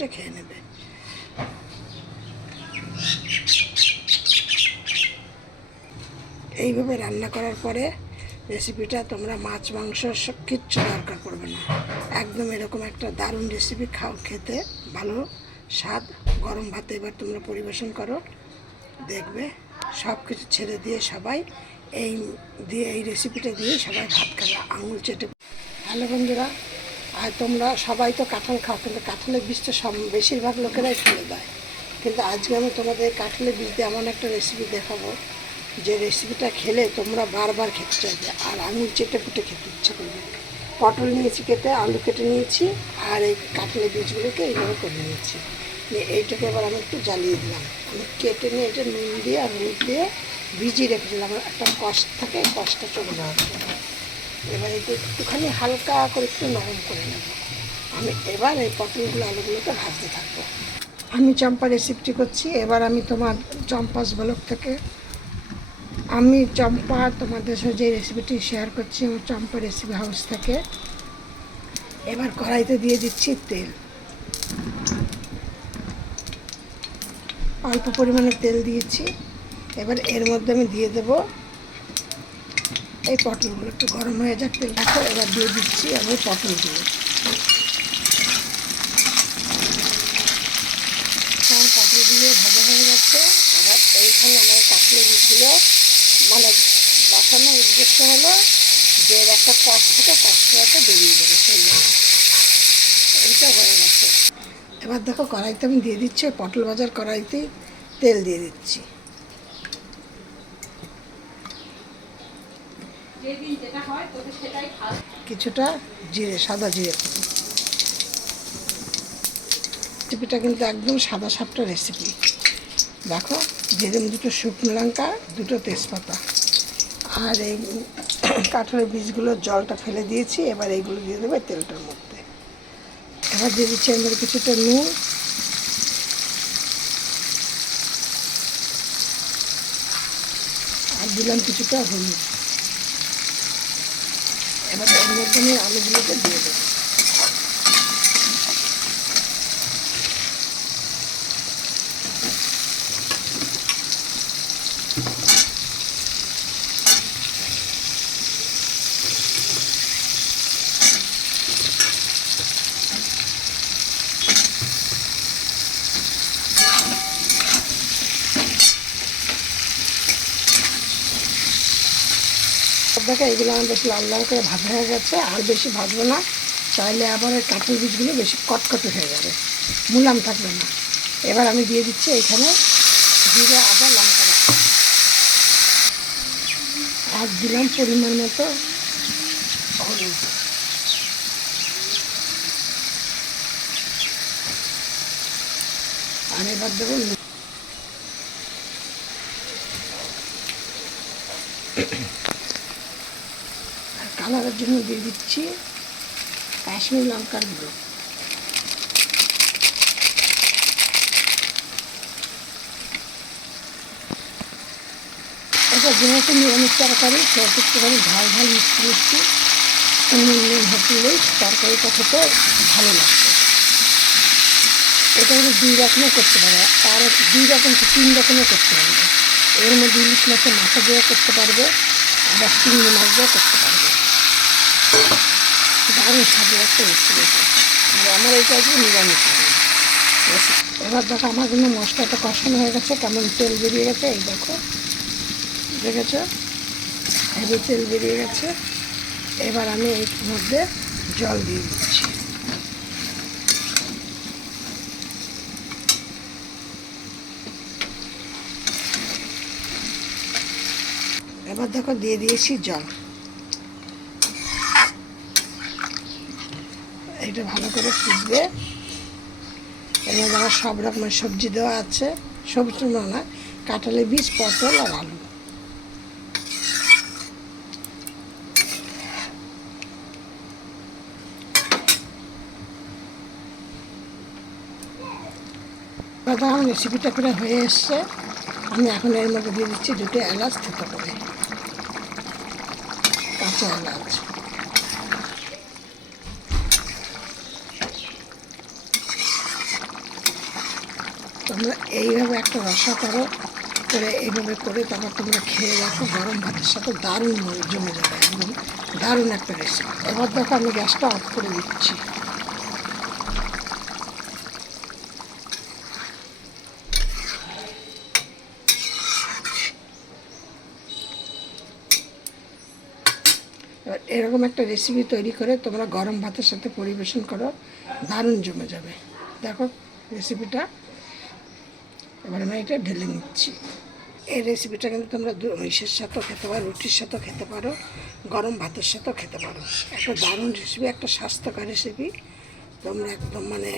চেটে খেয়ে নেবে। এইভাবে রান্না করার পরে রেসিপিটা তোমরা মাছ মাংস সব কিচ্ছু দরকার পড়বে না, একদম এরকম একটা দারুণ রেসিপি খাও, খেতে ভালো স্বাদ। গরম ভাতে এবার তোমরা পরিবেশন করো, দেখবে সব কিছু ছেড়ে দিয়ে সবাই এই রেসিপিটা দিয়ে সবাই ভাত খাবে আঙুল চেটে। হ্যালো বন্ধুরা, আর তোমরা সবাই তো কাঁঠাল খাও, কিন্তু কাঁঠালের বীজটা বেশিরভাগ লোকেরাই ফেলে দেয়, কিন্তু আজকে আমি তোমাদের কাঁঠালের বীজ দিয়ে এমন একটা রেসিপি দেখাবো যে রেসিপিটা খেলে তোমরা বারবার খেতে চাইবে আর আঙুল চেটে পুটে খেতে ইচ্ছে করবে। পটল নিয়েছি কেটে, আলু কেটে নিয়েছি, আর এই কাঁঠালের বীজগুলোকে এইভাবে করে নিয়েছি। এইটাকে এবার আমি একটু জ্বালিয়ে দিলাম। আমি কেটে নিয়ে এটা নুন দিয়ে আর হলুদ দিয়ে ভিজিয়ে রেখেছিলাম, একটা কষ্ট থাকে, কষ্টটা চলে যাওয়ার জন্য। এবার এটা একটুখানি হালকা করে একটু নরম করে নেব। আমি এবার এই পটলগুলো আলুগুলোকে ভাজতে থাকবো। আমি চম্পা রেসিপিটি করছি। এবার আমি তোমার চম্পাস ব্লগ থেকে আমি চম্পা তোমাদের সাথে যে রেসিপিটি শেয়ার করছি আমার চম্পা রেসিপি হাউস থেকে। এবার কড়াইতে দিয়ে দিচ্ছি তেল, অল্প পরিমাণে তেল দিয়েছি। এবার এর মধ্যে আমি দিয়ে দেব এই পটলগুলো, একটু গরম হয়ে যাক তেলটা। এবার দিয়ে দিচ্ছি আমি পটলগুলো। পটলগুলো ভাজা হয়ে যাচ্ছে। এবার এইখানে আমার কাঁঠালের বীজগুলো মানে বসানোর উদ্দেশ্য হলো যে এর একটা কষ থেকে কষ্টটা বেরিয়ে যাবে, সেই জন্য এইটা হয়ে গেছে। এবার দেখো কড়াইতে আমি দিয়ে দিচ্ছি, পটল ভাজার কড়াইতেই তেল দিয়ে দিচ্ছি। কিছুটা জিরে, সাদা জিরে। রেসিপিটা কিন্তু একদম সাদা সাপটা রেসিপি। দেখো দিয়ে দিলাম দুটো শুকনো লঙ্কা, দুটো তেজপাতা, আর এই কাঁঠালের বীজগুলোর জলটা ফেলে দিয়েছি। এবার এইগুলো দিয়ে দেবে তেলটার মধ্যে। এবার দিয়ে দিচ্ছি এর মধ্যে কিছুটা নুন, আর দিলাম কিছুটা হলুদ। এবার এর মধ্যে আমি আলুগুলোকে দিয়ে দেবো। দেখো এগুলো আমার বেশি লাল লাল করে ভাজা হয়ে গেছে, আর বেশি ভাজবো না, চাইলে আবার এই কাঁঠাল বীজগুলো বেশি কটকটে হয়ে যাবে, মুলাম থাকবে না। এবার আমি দিয়ে দিচ্ছি এখানে জিরে, আদা, লঙ্কা বাটা, আর দিলাম পরিমাণ মতো হলুদ। আর এবার দেবো কালারের জন্য দিয়ে দিচ্ছি কাশ্মীরি লঙ্কার গুঁড়ো। এটা যেহেতু নিরামিষ তরকারি, সেহেতু একটুখানি ঝাল ঝাল মিষ্টি মিষ্টি নুন হতেই তরকারিটা খেতে ভালো লাগবে। এটা হলো দুই রকমের করতে পারে, আর দুই রকম 3 রকমের করতে পারবে। এর মধ্যে ইলিশ মাছের মাথা দিয়ে করতে পারবে, আবার চিংড়ি মাছ দিয়ে করতে পারবে। দারুণ স্বাদের একটা রেসিপি। আর আমার এটা হচ্ছে নিরামিষ রেসিপি। এবার দেখো আমার জন্য মশলাটা কষানো হয়ে গেছে, কেমন তেল বেরিয়ে গেছে। এই দেখো দেখেছ, হেভি তেল বেরিয়ে গেছে। এবার আমি এর মধ্যে জল দিয়ে দিচ্ছি। এবার দেখো দিয়ে দিয়েছি জল। এটা ভালো করে ফুটবে। এর মধ্যে আমার সব রকমের সবজি দেওয়া আছে, সবজি না, কাঁঠালের বীজ, পটল আর আলু। আমার রেসিপিটা করে হয়ে এসছে। আমি এখন এর মধ্যে দিয়ে দিচ্ছি 2টো এলাচ থেতো করে, কাঁচা এলাচ। তোমরা এইভাবে একটা রসা করো, করে এইভাবে করে তারপর তোমরা খেয়ে দেখো, গরম ভাতের সাথে দারুণ জমে যাবে, একদম দারুণ একটা রেসিপি। এবার দেখো আমি গ্যাসটা অফ করে দিচ্ছি। এবার এরকম একটা রেসিপি তৈরি করে তোমরা গরম ভাতের সাথে পরিবেশন করো, দারুণ জমে যাবে। দেখো রেসিপিটা, এবার আমি এটা ঢেলে নিচ্ছি। এই রেসিপিটা কিন্তু তোমরা ইসের সাথেও খেতে পারো, রুটির সাথেও খেতে পারো, গরম ভাতের সাথেও খেতে পারো। একটা দারুণ রেসিপি, একটা স্বাস্থ্যকর রেসিপি। তোমরা একদম মানে